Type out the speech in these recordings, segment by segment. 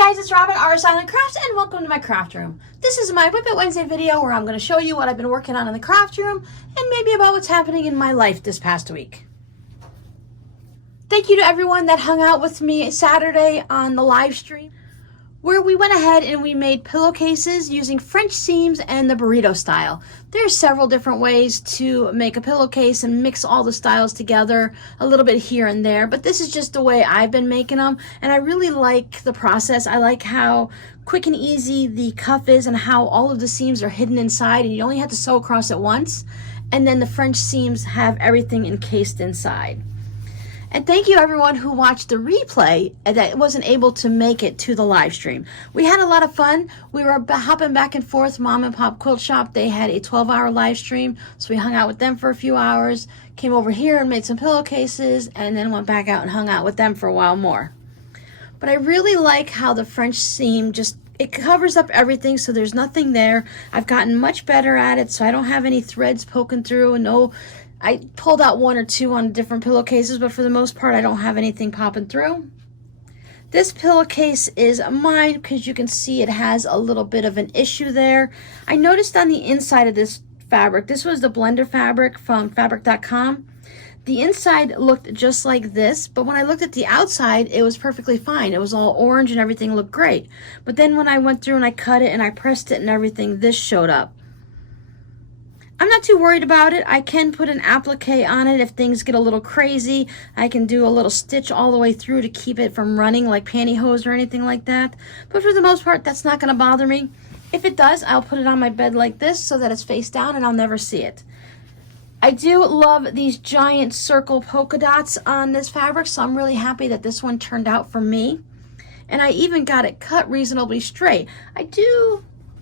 guys, it's Robin, RsIslandCrafts, and welcome to my craft room. This is my WIP Wednesday video where I'm going to show you what I've been working on in the craft room and maybe about what's happening in my life this past week. Thank you to everyone that hung out with me Saturday on the live stream, where we went ahead and we made pillowcases using French seams and the burrito style. There's several different ways to make a pillowcase and mix all the styles together a little bit here and there, but this is just the way I've been making them, and I really like the process. I like how quick and easy the cuff is and how all of the seams are hidden inside and you only have to sew across it once, and then the French seams have everything encased inside. And thank you everyone who watched the replay that wasn't able to make it to the live stream. We had a lot of fun. We were hopping back and forth. Mom and Pop Quilt Shop, they had a 12-hour live stream, so we hung out with them for a few hours, came over here and made some pillowcases, and then went back out and hung out with them for a while more. But I really like how the French seam it covers up everything, so there's nothing there. I've gotten much better at it, so I don't have any threads poking through, and I pulled out one or two on different pillowcases, but for the most part, I don't have anything popping through. This pillowcase is mine because you can see it has a little bit of an issue there. I noticed on the inside of this fabric, this was the blender fabric from fabric.com. The inside looked just like this, but when I looked at the outside, it was perfectly fine. It was all orange and everything looked great. But then when I went through and I cut it and I pressed it and everything, this showed up. I'm not too worried about it. I can put an applique on it if things get a little crazy. I can do a little stitch all the way through to keep it from running like pantyhose or anything like that. But for the most part, that's not going to bother me. If it does, I'll put it on my bed like this so that it's face down and I'll never see it. I do love these giant circle polka dots on this fabric, so I'm really happy that this one turned out for me. And I even got it cut reasonably straight.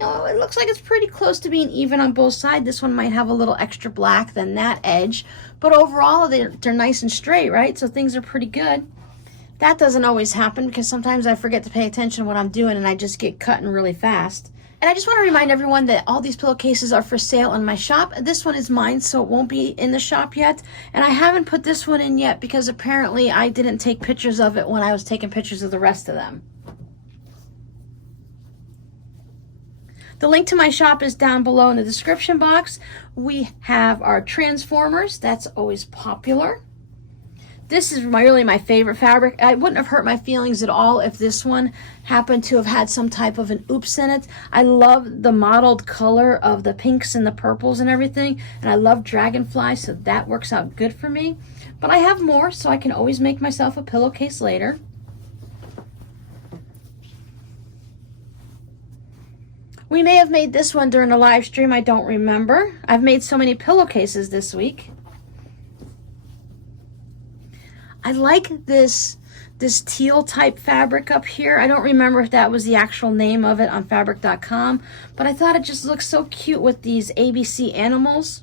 It looks like it's pretty close to being even on both sides. This one might have a little extra black than that edge, but overall they're nice and straight, right? So things are pretty good. That doesn't always happen because sometimes I forget to pay attention to what I'm doing and I just get cutting really fast. And I just want to remind everyone that all these pillowcases are for sale in my shop. This one is mine, so it won't be in the shop yet. And I haven't put this one in yet because apparently I didn't take pictures of it when I was taking pictures of the rest of them. The link to my shop is down below in the description box. We have our transformers. That's always popular. This is really my favorite fabric. I wouldn't have hurt my feelings at all if this one happened to have had some type of an oops in it. I love the mottled color of the pinks and the purples and everything. And I love dragonfly, so that works out good for me. But I have more, so I can always make myself a pillowcase later. We may have made this one during a live stream, I don't remember. I've made so many pillowcases this week. I like this teal type fabric up here. I don't remember if that was the actual name of it on fabric.com, but I thought it just looks so cute with these ABC animals.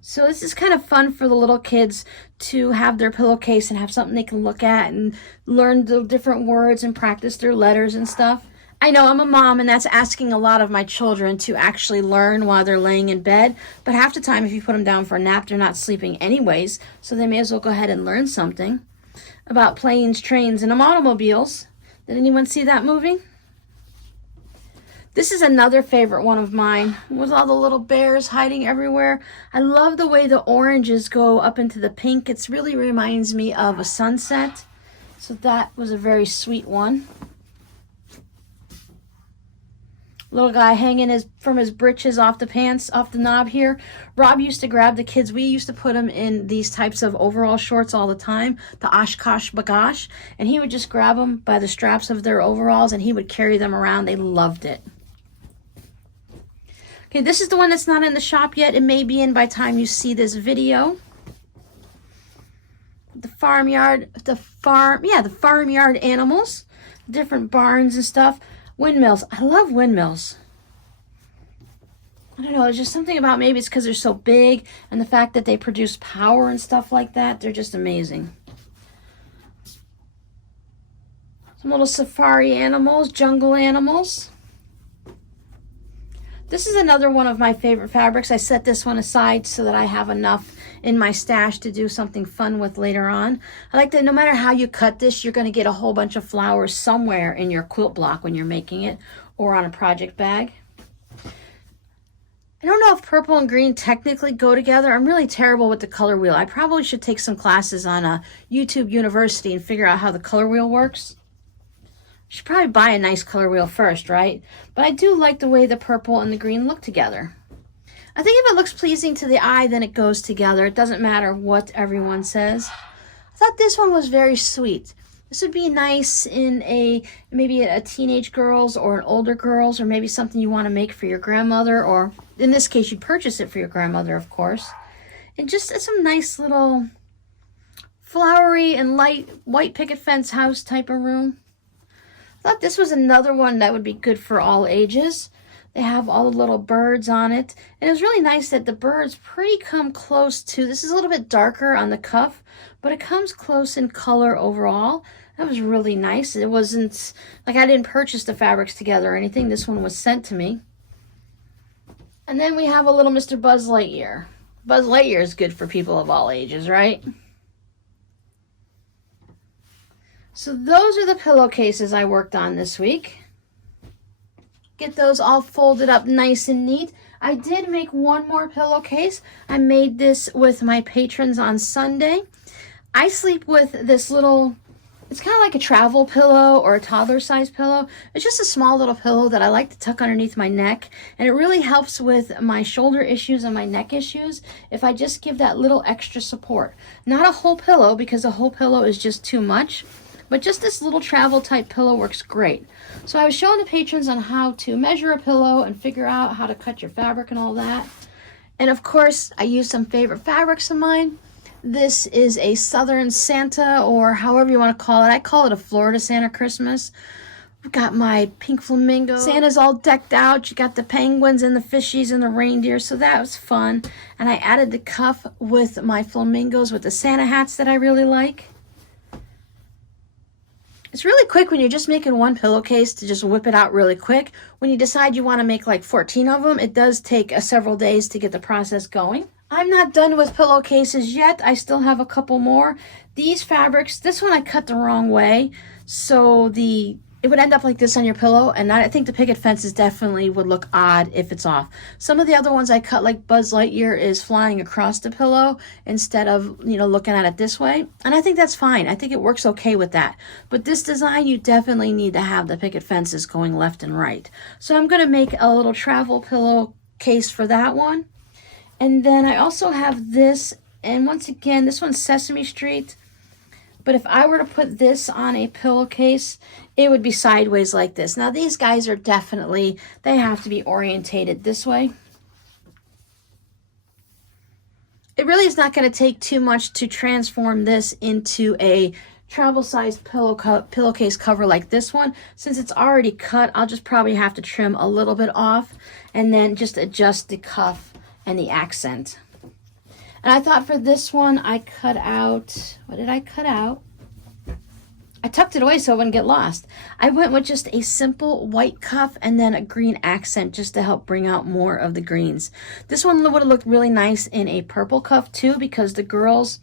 So this is kind of fun for the little kids to have their pillowcase and have something they can look at and learn the different words and practice their letters and stuff. I know I'm a mom and that's asking a lot of my children to actually learn while they're laying in bed, but half the time if you put them down for a nap, they're not sleeping anyways, so they may as well go ahead and learn something about planes, trains, and automobiles. Did anyone see that movie? This is another favorite one of mine with all the little bears hiding everywhere. I love the way the oranges go up into the pink. It really reminds me of a sunset, so that was a very sweet one. Little guy hanging from his britches off the pants, off the knob here. Rob used to grab the kids. We used to put them in these types of overall shorts all the time, the Oshkosh Bagosh, and he would just grab them by the straps of their overalls and he would carry them around. They loved it. Okay, this is the one that's not in the shop yet. It may be in by the time you see this video. The farmyard animals, different barns and stuff. Windmills. I love windmills. I don't know, there's just something about, maybe it's because they're so big and the fact that they produce power and stuff like that. They're just amazing. Some little safari animals, jungle animals. This is another one of my favorite fabrics. I set this one aside so that I have enough in my stash to do something fun with later on. I like that no matter how you cut this, you're going to get a whole bunch of flowers somewhere in your quilt block when you're making it, or on a project bag. I don't know if purple and green technically go together. I'm really terrible with the color wheel. I probably should take some classes on a YouTube University and figure out how the color wheel works. I should probably buy a nice color wheel first, right? But I do like the way the purple and the green look together. I think if it looks pleasing to the eye, then it goes together. It doesn't matter what everyone says. I thought this one was very sweet. This would be nice in maybe a teenage girl's or an older girl's, or maybe something you want to make for your grandmother, or in this case, you'd purchase it for your grandmother, of course. And just some nice little flowery and light white picket fence house type of room. I thought this was another one that would be good for all ages. They have all the little birds on it. And it was really nice that the birds pretty come close to, this is a little bit darker on the cuff, but it comes close in color overall. That was really nice. It wasn't, like I didn't purchase the fabrics together or anything. This one was sent to me. And then we have a little Mr. Buzz Lightyear. Buzz Lightyear is good for people of all ages, right? So those are the pillowcases I worked on this week. Get those all folded up nice and neat. I did make one more pillowcase. I made this with my patrons on Sunday. I sleep with this little, it's kind of like a travel pillow or a toddler size pillow. It's just a small little pillow that I like to tuck underneath my neck. And it really helps with my shoulder issues and my neck issues if I just give that little extra support. Not a whole pillow, because a whole pillow is just too much. But just this little travel type pillow works great. So I was showing the patrons on how to measure a pillow and figure out how to cut your fabric and all that. And of course, I used some favorite fabrics of mine. This is a Southern Santa, or however you want to call it. I call it a Florida Santa Christmas. I've got my pink flamingo. Santa's all decked out. You got the penguins and the fishies and the reindeer, so that was fun. And I added the cuff with my flamingos with the Santa hats that I really like. It's really quick when you're just making one pillowcase to just whip it out really quick. When you decide you want to make like 14 of them, it does take several days to get the process going. I'm not done with pillowcases yet. I still have a couple more. These fabrics, this one I cut the wrong way, so it would end up like this on your pillow, and I think the picket fences definitely would look odd if it's off. Some of the other ones I cut, like Buzz Lightyear, is flying across the pillow instead of, looking at it this way. And I think that's fine. I think it works okay with that. But this design, you definitely need to have the picket fences going left and right. So I'm going to make a little travel pillowcase for that one. And then I also have this, and once again, this one's Sesame Street. But if I were to put this on a pillowcase, it would be sideways like this. Now these guys are definitely, they have to be orientated this way. It really is not going to take too much to transform this into a travel-sized pillowcase cover like this one. Since it's already cut, I'll just probably have to trim a little bit off and then just adjust the cuff and the accent. And I thought for this one, I cut out, what did I cut out? I tucked it away so it wouldn't get lost. I went with just a simple white cuff and then a green accent just to help bring out more of the greens. This one would have looked really nice in a purple cuff too, because the girls,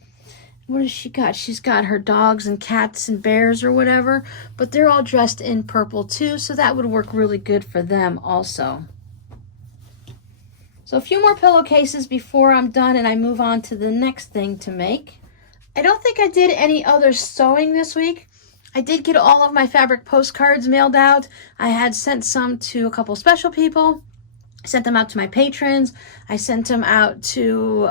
what has she got? She's got her dogs and cats and bears or whatever, but they're all dressed in purple too, so that would work really good for them also. So a few more pillowcases before I'm done and I move on to the next thing to make. I don't think I did any other sewing this week. I did get all of my fabric postcards mailed out. I had sent some to a couple special people. I sent them out to my patrons. I sent them out to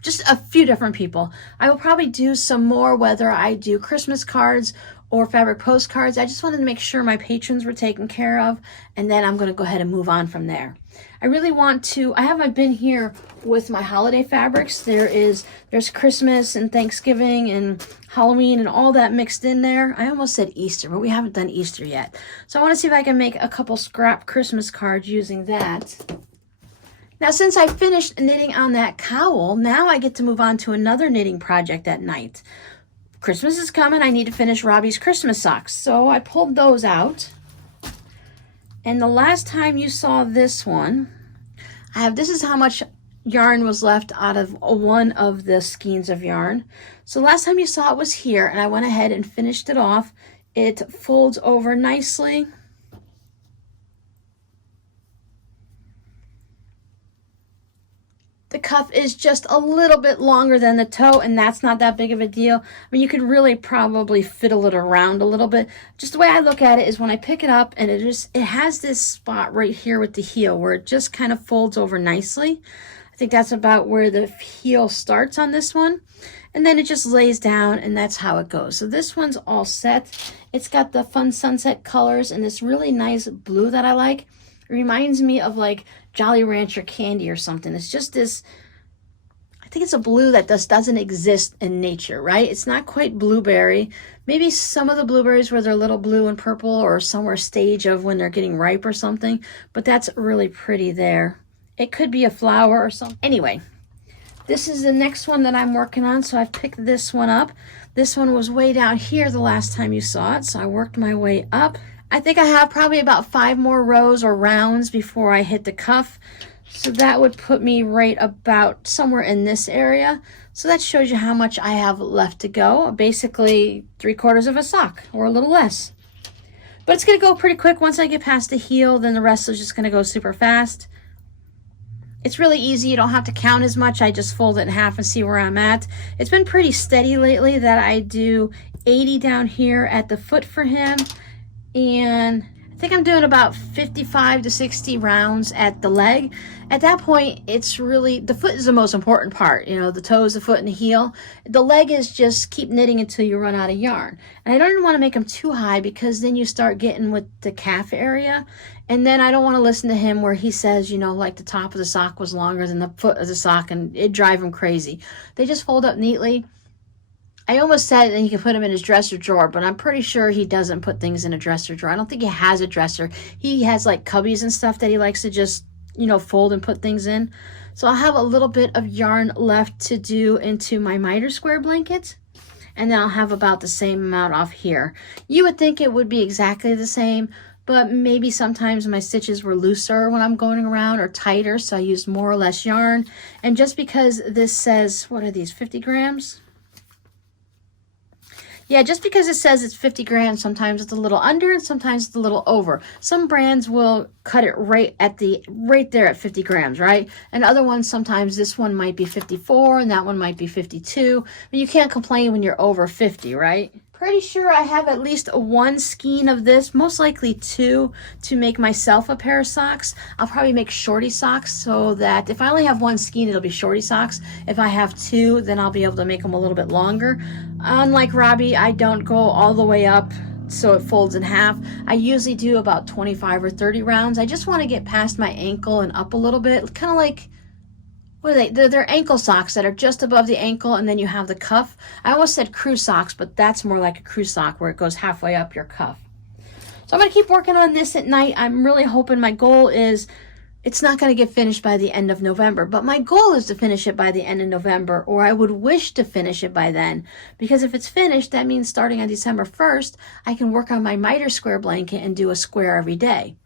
just a few different people. I will probably do some more, whether I do Christmas cards or fabric postcards. I just wanted to make sure my patrons were taken care of, and then I'm going to go ahead and move on from there. I really want to, I have my bin here with my holiday fabrics. There's Christmas and Thanksgiving and Halloween and all that mixed in there. I almost said Easter, but we haven't done Easter yet. So I want to see if I can make a couple scrap Christmas cards using that. Now, since I finished knitting on that cowl, now I get to move on to another knitting project at night. Christmas is coming. I need to finish Robbie's Christmas socks. So I pulled those out. And the last time you saw this one, this is how much yarn was left out of one of the skeins of yarn. So last time you saw it was here, and I went ahead and finished it off. It folds over nicely. The cuff is just a little bit longer than the toe, and that's not that big of a deal. I mean, you could really probably fiddle it around a little bit. Just the way I look at it is when I pick it up, and it has this spot right here with the heel where it just kind of folds over nicely. I think that's about where the heel starts on this one. And then it just lays down, and that's how it goes. So this one's all set. It's got the fun sunset colors and this really nice blue that I like. It reminds me of like Jolly Rancher candy or something. It's just this, I think it's a blue that just doesn't exist in nature, right? It's not quite blueberry. Maybe some of the blueberries where they're a little blue and purple, or somewhere stage of when they're getting ripe or something, but that's really pretty there. It could be a flower or something. Anyway, this is the next one that I'm working on, so I've picked this one up. This one was way down here the last time you saw it, so I worked my way up. I think I have probably about 5 more rows or rounds before I hit the cuff. So that would put me right about somewhere in this area. So that shows you how much I have left to go. Basically 3/4 of a sock, or a little less. But it's going to go pretty quick. Once I get past the heel, then the rest is just going to go super fast. It's really easy. You don't have to count as much. I just fold it in half and see where I'm at. It's been pretty steady lately that I do 80 down here at the foot for him. And I think I'm doing about 55 to 60 rounds at the leg. At that point, it's really, the foot is the most important part. You know, the toes, the foot, and the heel. The leg is just keep knitting until you run out of yarn. And I don't want to make them too high, because then you start getting with the calf area. And then I don't want to listen to him where he says, you know, like the top of the sock was longer than the foot of the sock, and it'd drive him crazy. They just fold up neatly. I almost said that he could put them in his dresser drawer, but I'm pretty sure he doesn't put things in a dresser drawer. I don't think he has a dresser. He has like cubbies and stuff that he likes to just, you know, fold and put things in. So I'll have a little bit of yarn left to do into my miter square blanket. And then I'll have about the same amount off here. You would think it would be exactly the same, but maybe sometimes my stitches were looser when I'm going around, or tighter, so I used more or less yarn. And just because this says, what are these, 50 grams? Yeah, just because it says it's 50 grams, sometimes it's a little under and sometimes it's a little over. Some brands will cut it right there at 50 grams, right? And other ones, sometimes this one might be 54 and that one might be 52. But you can't complain when you're over 50, right? Pretty sure I have at least 1 skein of this, most likely 2, to make myself a pair of socks. I'll probably make shorty socks, so that if I only have 1 skein, it'll be shorty socks. If I have 2, then I'll be able to make them a little bit longer. Unlike Robbie, I don't go all the way up so it folds in half. I usually do about 25 or 30 rounds. I just want to get past my ankle and up a little bit, kind of like, what are they? They're ankle socks that are just above the ankle, and then you have the cuff. I almost said crew socks, but that's more like a crew sock where it goes halfway up your cuff. So I'm going to keep working on this at night. I'm really hoping, my goal is, it's not going to get finished by the end of November, but my goal is to finish it by the end of November, or I would wish to finish it by then. Because if it's finished, that means starting on December 1st, I can work on my miter square blanket and do a square every day.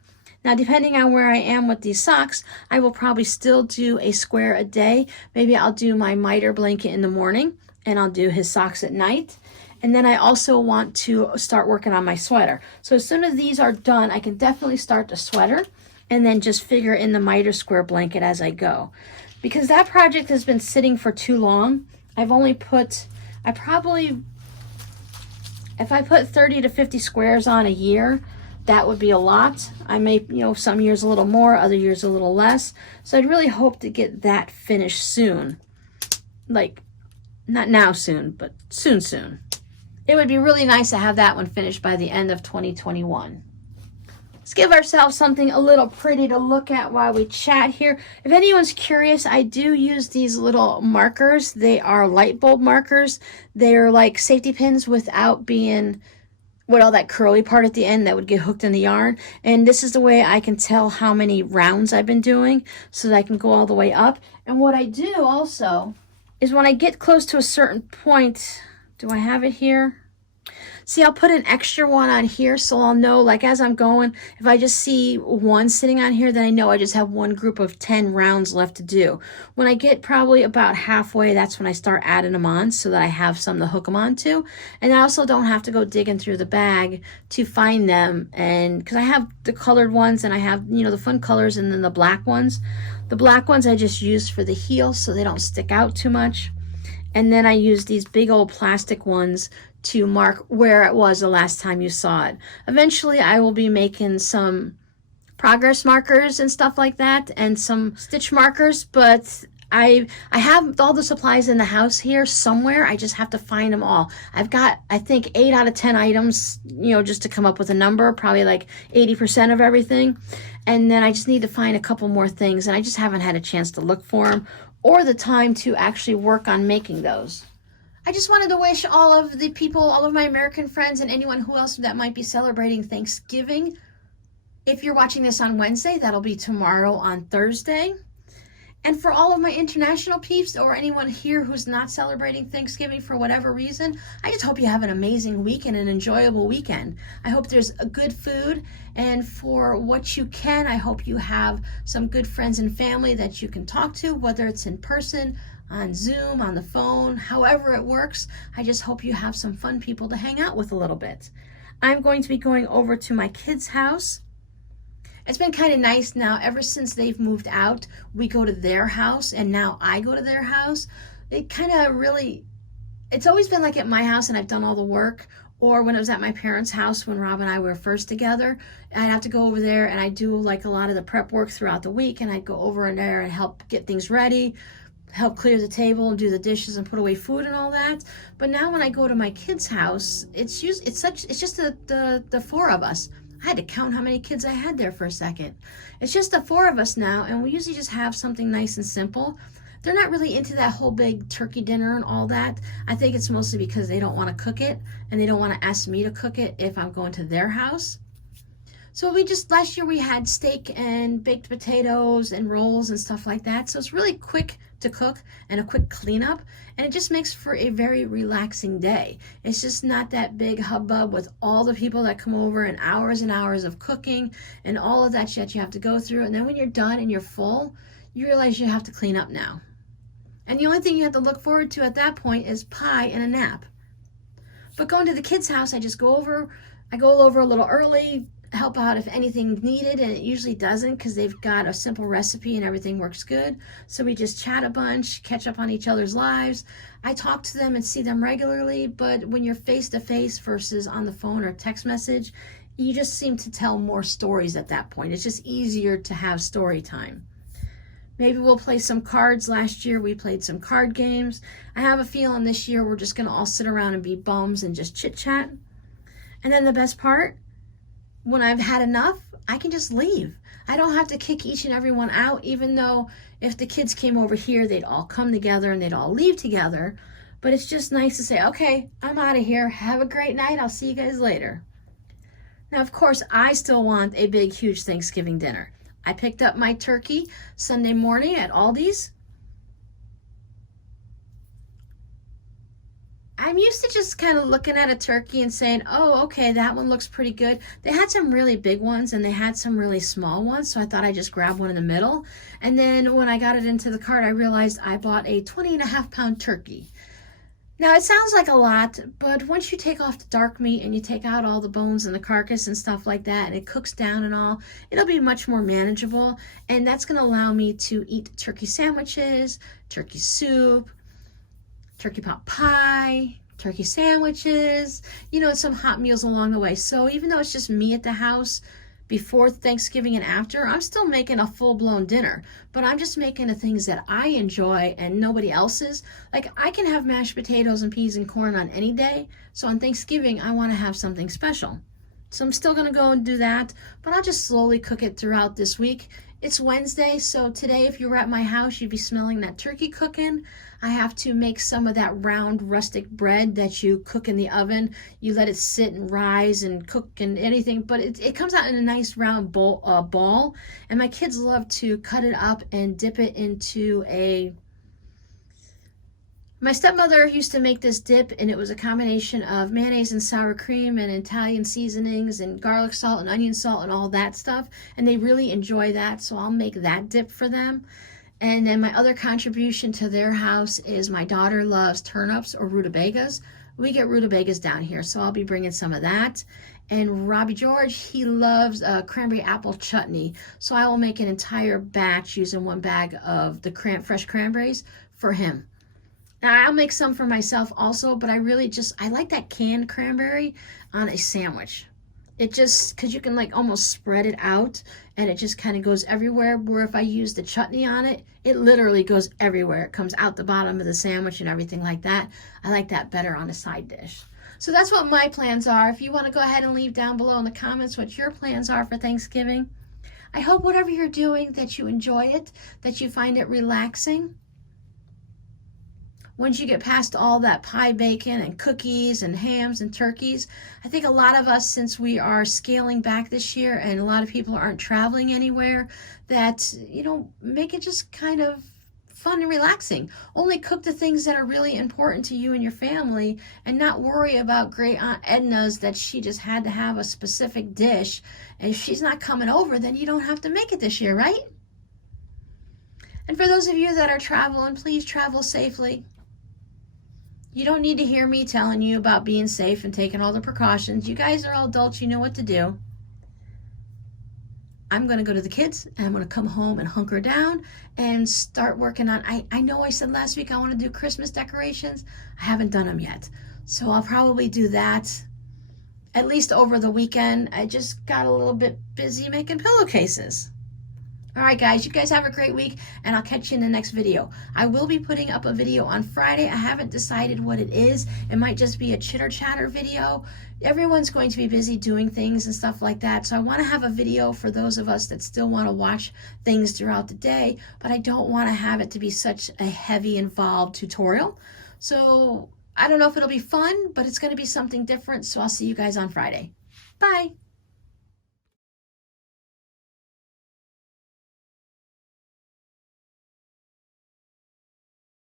Now, depending on where I am with these socks, I will probably still do a square a day. Maybe I'll do my miter blanket in the morning, and I'll do his socks at night. And then I also want to start working on my sweater. So as soon as these are done, I can definitely start the sweater, and then just figure in the miter square blanket as I go. Because that project has been sitting for too long. I've only put, if I put 30 to 50 squares on a year, that would be a lot. I may, you know, some years a little more, other years a little less. So I'd really hope to get that finished soon. Like, not now soon, but soon. It would be really nice to have that one finished by the end of 2021. Let's give ourselves something a little pretty to look at while we chat here. If anyone's curious, I do use these little markers. They are light bulb markers. They're like safety pins without being with all that curly part at the end that would get hooked in the yarn. And this is the way I can tell how many rounds I've been doing, so that I can go all the way up. And what I do also is when I get close to a certain point, do I have it here? See, I'll put an extra one on here so I'll know, like as I'm going, if I just see one sitting on here, then I know I just have one group of 10 rounds left to do. When I get probably about halfway, that's when I start adding them on so that I have some to hook them onto. And I also don't have to go digging through the bag to find them. And because I have the colored ones and I have, you know, the fun colors and then the black ones. The black ones I just use for the heel so they don't stick out too much. And then I use these big old plastic ones to mark where it was the last time you saw it. Eventually, I will be making some progress markers and stuff like that and some stitch markers, but I have all the supplies in the house here somewhere. I just have to find them all. I've got, I think, 8 out of 10 items, you know, just to come up with a number, probably like 80% of everything. And then I just need to find a couple more things, and I just haven't had a chance to look for them or the time to actually work on making those. I just wanted to wish all of the people, all of my American friends, and anyone who else that might be celebrating Thanksgiving. If you're watching this on Wednesday, that'll be tomorrow on Thursday. And for all of my international peeps or anyone here who's not celebrating Thanksgiving for whatever reason, I just hope you have an amazing week and an enjoyable weekend. I hope there's a good food, and for what you can, I hope you have some good friends and family that you can talk to, whether it's in person, on Zoom, on the phone, however it works. I just hope you have some fun people to hang out with a little bit. I'm going to be going over to my kids' house. It's been kind of nice now. Ever since they've moved out, we go to their house, and now I go to their house. It kind of really, it's always been like at my house and I've done all the work, or when it was at my parents' house when Rob and I were first together, I'd have to go over there and I do like a lot of the prep work throughout the week, and I'd go over in there and help get things ready, help clear the table and do the dishes and put away food and all that. But now when I go to my kids' house, it's just the 4 of us. I had to count how many kids I had there for a second. It's just the 4 of us now, and we usually just have something nice and simple. They're not really into that whole big turkey dinner and all that. I think it's mostly because they don't want to cook it, and they don't want to ask me to cook it if I'm going to their house. So last year we had steak and baked potatoes and rolls and stuff like that. So it's really quick to cook and a quick cleanup, and it just makes for a very relaxing day. It's just not that big hubbub with all the people that come over and hours of cooking and all of that shit you have to go through. And then when you're done and you're full, you realize you have to clean up now. And the only thing you have to look forward to at that point is pie and a nap. But going to the kids' house, I go over a little early, help out if anything needed, and it usually doesn't because they've got a simple recipe and everything works good. So we just chat a bunch, catch up on each other's lives. I talk to them and see them regularly, but when you're face to face versus on the phone or text message, you just seem to tell more stories at that point. It's just easier to have story time. Maybe we'll play some cards. Last year we played some card games. I have a feeling this year we're just gonna all sit around and be bums and just chit chat. And then the best part, when I've had enough, I can just leave. I don't have to kick each and every one out, even though if the kids came over here, they'd all come together and they'd all leave together. But it's just nice to say, okay, I'm out of here. Have a great night. I'll see you guys later. Now, of course, I still want a big, huge Thanksgiving dinner. I picked up my turkey Sunday morning at Aldi's. I'm used to just kind of looking at a turkey and saying, oh, okay, that one looks pretty good. They had some really big ones and they had some really small ones, so I thought I'd just grab one in the middle. And then when I got it into the cart, I realized I bought a 20.5-pound turkey. Now, it sounds like a lot, but once you take off the dark meat and you take out all the bones and the carcass and stuff like that, and it cooks down and all, it'll be much more manageable. And that's going to allow me to eat turkey sandwiches, turkey soup, turkey pot pie, turkey sandwiches, you know, some hot meals along the way. So even though it's just me at the house before Thanksgiving and after, I'm still making a full-blown dinner, but I'm just making the things that I enjoy and nobody else's. Like, I can have mashed potatoes and peas and corn on any day, so on Thanksgiving I want to have something special. So I'm still going to go and do that, but I'll just slowly cook it throughout this week. It's Wednesday, so today if you were at my house, you'd be smelling that turkey cooking. I have to make some of that round rustic bread that you cook in the oven. You let it sit and rise and cook and anything, but it comes out in a nice round ball. And my kids love to cut it up and dip it into My stepmother used to make this dip, and it was a combination of mayonnaise and sour cream and Italian seasonings and garlic salt and onion salt and all that stuff, and they really enjoy that, so I'll make that dip for them. And then my other contribution to their house is my daughter loves turnips or rutabagas. We get rutabagas down here, so I'll be bringing some of that. And Robbie George, he loves cranberry apple chutney, so I will make an entire batch using one bag of the fresh cranberries for him. Now, I'll make some for myself also, but I like that canned cranberry on a sandwich. It just, because you can like almost spread it out and it just kind of goes everywhere. Where if I use the chutney on it, it literally goes everywhere. It comes out the bottom of the sandwich and everything like that. I like that better on a side dish. So that's what my plans are. If you want to go ahead and leave down below in the comments what your plans are for Thanksgiving. I hope whatever you're doing that you enjoy it, that you find it relaxing. Once you get past all that pie bacon and cookies and hams and turkeys, I think a lot of us, since we are scaling back this year and a lot of people aren't traveling anywhere, that, make it just kind of fun and relaxing. Only cook the things that are really important to you and your family and not worry about Great Aunt Edna's that she just had to have a specific dish. And if she's not coming over, then you don't have to make it this year, right? And for those of you that are traveling, please travel safely. You don't need to hear me telling you about being safe and taking all the precautions. You guys are all adults. You know what to do. I'm going to go to the kids, and I'm going to come home and hunker down and start working on, I know I said last week I want to do Christmas decorations. I haven't done them yet. So I'll probably do that at least over the weekend. I just got a little bit busy making pillowcases. All right, guys, you guys have a great week, and I'll catch you in the next video. I will be putting up a video on Friday. I haven't decided what it is. It might just be a chitter-chatter video. Everyone's going to be busy doing things and stuff like that, so I want to have a video for those of us that still want to watch things throughout the day, but I don't want to have it to be such a heavy, involved tutorial. So I don't know if it'll be fun, but it's going to be something different, so I'll see you guys on Friday. Bye.